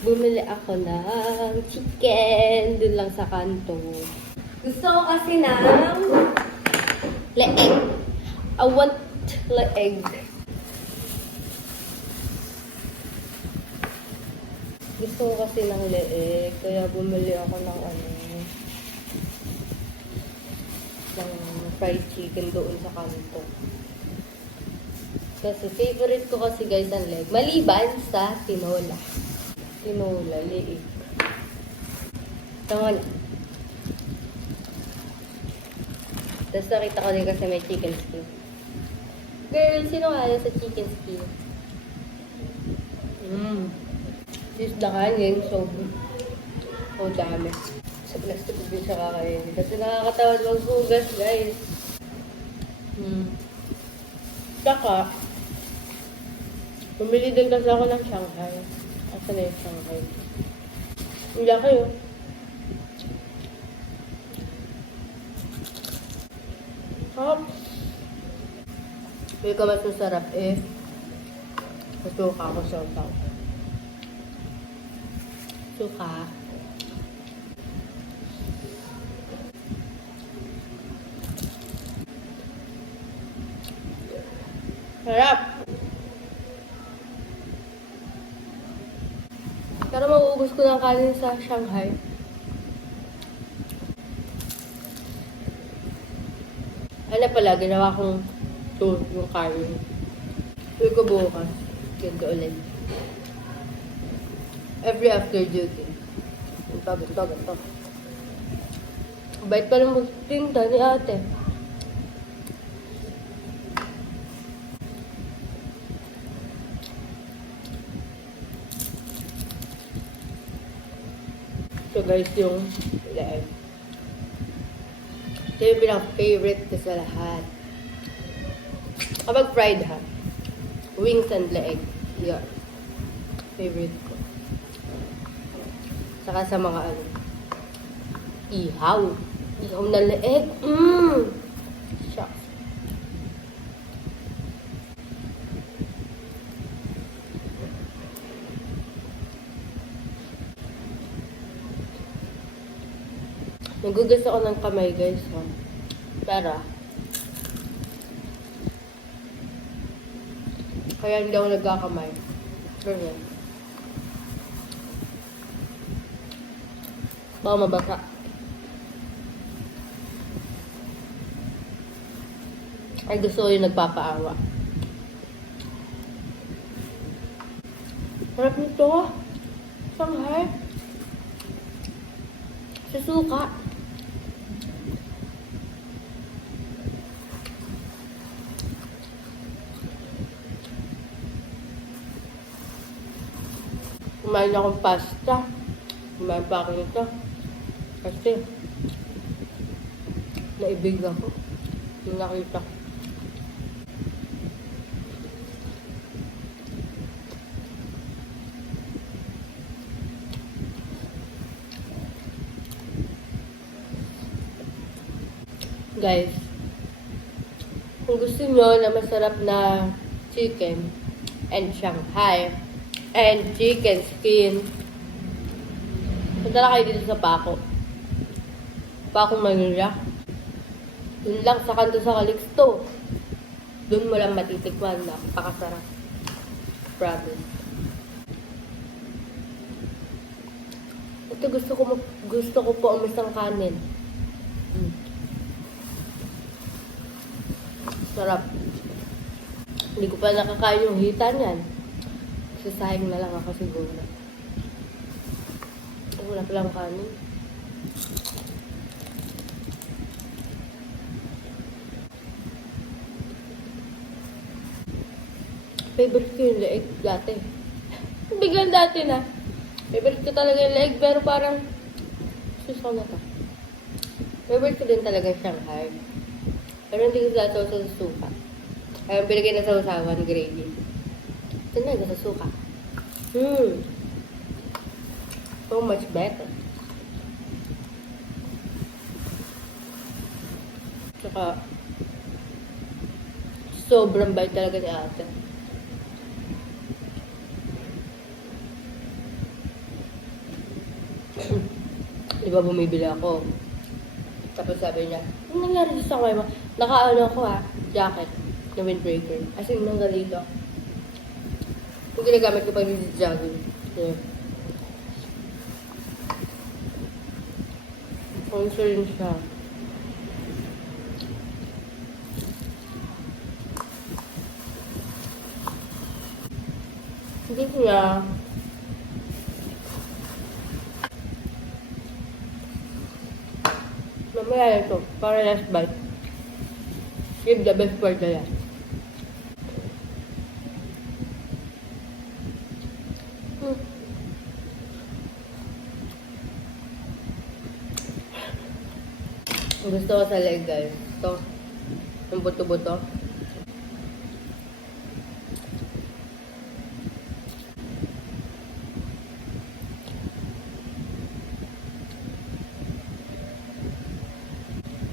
Bumili ako ng chicken dun lang sa kanto. Gusto ko kasi ng leeg. I want leeg. Gusto ko kasi ng leeg, kaya bumili ako ng ng fried chicken doon sa kanto. Kasi favorite ko kasi guys ang leg. Maliban sa tinola. Tinola, leeg. Tama na. Tapos nakita ko din kasi may chicken skin. Girl, sino kaya sa chicken skin? This the kanin, so dami. Sa plastic ko din siya kakainin. Kasi nakakatawad maghugas, guys. Saka, bumili din kasi ako ng Shanghai. Asa na yung Shanghai? Ang laki yun. Hindi ka mas masarap masuka ako sa utaw. Suka. Sarap! Pero mauubos ko ng kanin sa Shanghai. Ano pala, ginawa kong yung kanin. Uy ko bukas. Ganito ulit. Every after duty. Ganito. Bait pa lang magtinda ni ate. So guys, yung leeg. Ito yung pinaka-favorite ko sa lahat. Kapag fried ha, wings and leeg. Yeah. Favorite ko. Saka sa mga ihaw. Ihaw na leeg. Shucks. Nagugas ako ng kamay, guys. Pero, kaya hindi ako nagkakamay. Ganyan. Baka mabasa. Ay, gusto ko yung nagpapaawa. Sarap nito. Shanghai. Sa suka. Kumain akong pasta. Kumain pa ako nito. Kasi, naibig ako. Yung nakita ko. Guys, kung gusto nyo na masarap na chicken and Shanghai and chicken skin, punta na kayo dito sa Paco, Manila. Dun lang sa kanto sa Calixto. Dun mo lang matitikman na pakasarap. Promise. Ito gusto ko po umisang kanin. Sarap. Hindi ko pa nakakain yung hita niyan. Sasahing na lang ako siguro. Wala pa lang kanin. Favorite ko yung leeg dati. Biglang dati na. Favorite ko talaga yung leeg, pero parang susaw na to. Favorite ko din talaga yung Shanghai. Pero hindi ko sasaw sa suka. Kaya binigay na sa usawan, gravy. Ito na, sa suka. So much better. Tsaka, sobrang bait talaga ni ate. Di ba bumibili ako? Tapos sabi niya, ano nangyari dito sa kamay mo? Naka-ano ako jacket na windbreaker. As in, nanggalito. Yung ginagamit ko pag jogging. Yeah. Sponsor siya. Hindi siya. Mamaya ito, para last bite. Give the best part na yan. Gusto ko sa leg, guys. Ito. Yung buto-buto.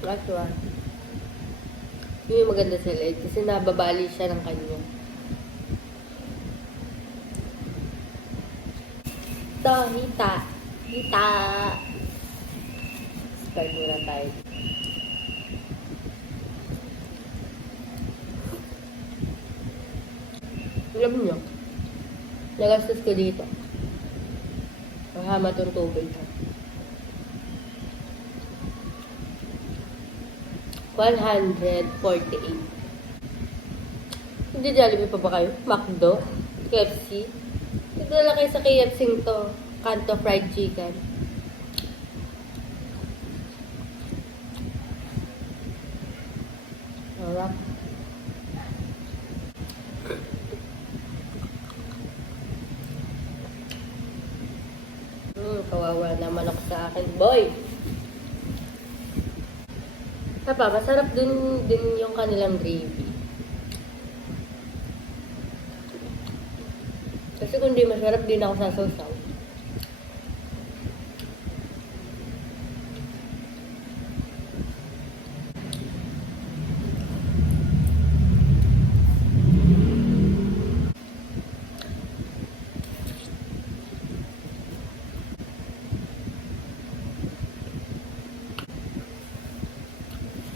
Last one. Yun yung maganda sa leg. Kasi nababali siya ng kanya. Ito, hita. Hita. Start muna tayo. Alam nyo, nagastos ko dito. Mahama itong tubig. 148. Hindi Jollibee pa ba kayo? McDo? KFC? Dala kayo sa KFC to. Kanto fried chicken. Alright. Kawawa naman ako sa akin, boy. Tapa, masarap din yung kanilang gravy. Kasi kung di masarap, din ako sasaw-saw.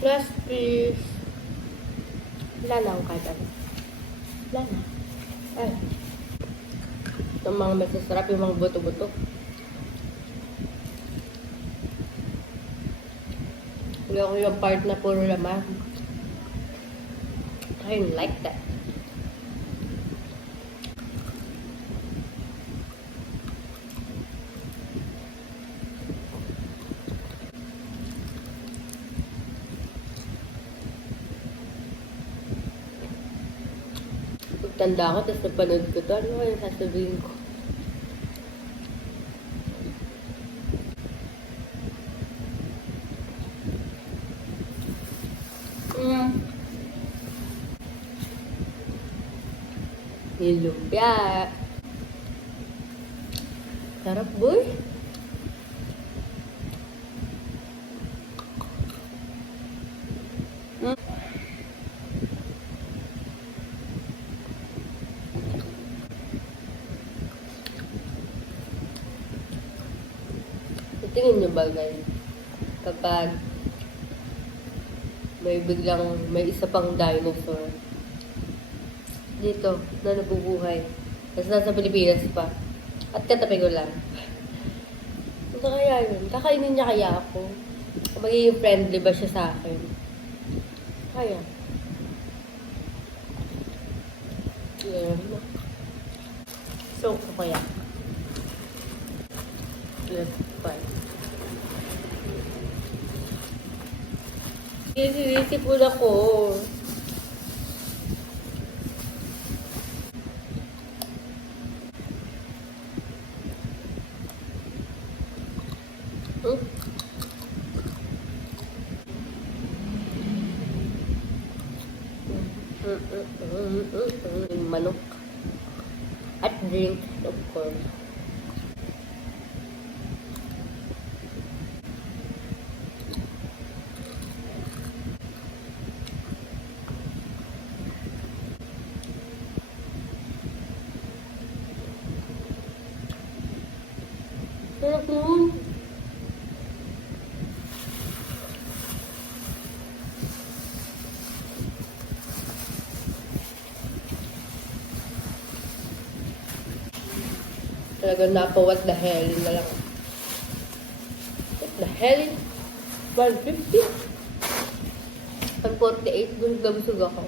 Last piece. Wala na akong kahit ano. Wala na. Ay. Itong mga masasarap, yung mga buto-buto. Hindi ako yung part na puro laman. I don't like that. Tanda ko, tapos napanood ko to. Ano kaya sasabihin ko? Lumpia. Sarap, boy. Tingin nyo ba, guys? Kapag may isa pang dinosaur dito na nabubuhay. Tapos nasa Pilipinas pa. At katabi ko lang. Ano kaya yun? Kakainin niya kaya ako? Magiging friendly ba siya sa akin? Kaya. Yeah. So, kaya. Let's try. Sinisip mo na ko. Manok. At drink, of course. Sarap nun. Talagang what the hell na lang. What the hell? 150? Pag 48, busog ako.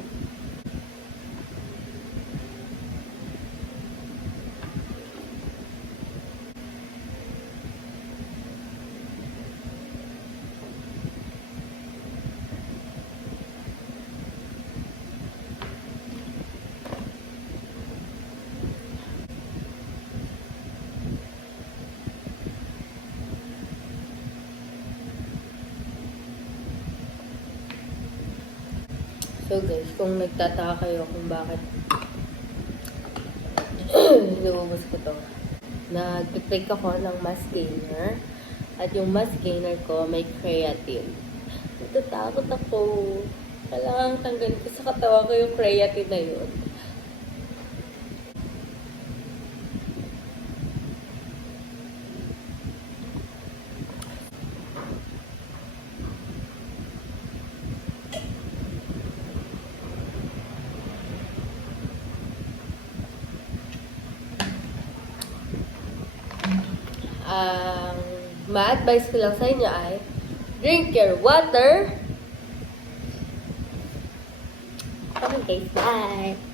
So guys, kung nagtataka kayo kung bakit inuubos ko to, nag-take ako ng mask gainer at yung mask gainer ko may creatine. Natatakot ako. Kailangan tanggalin ko sa katawan ko yung creatine na yun. Ma-advise ko lang sa inyo ay drink your water. Okay guys, bye!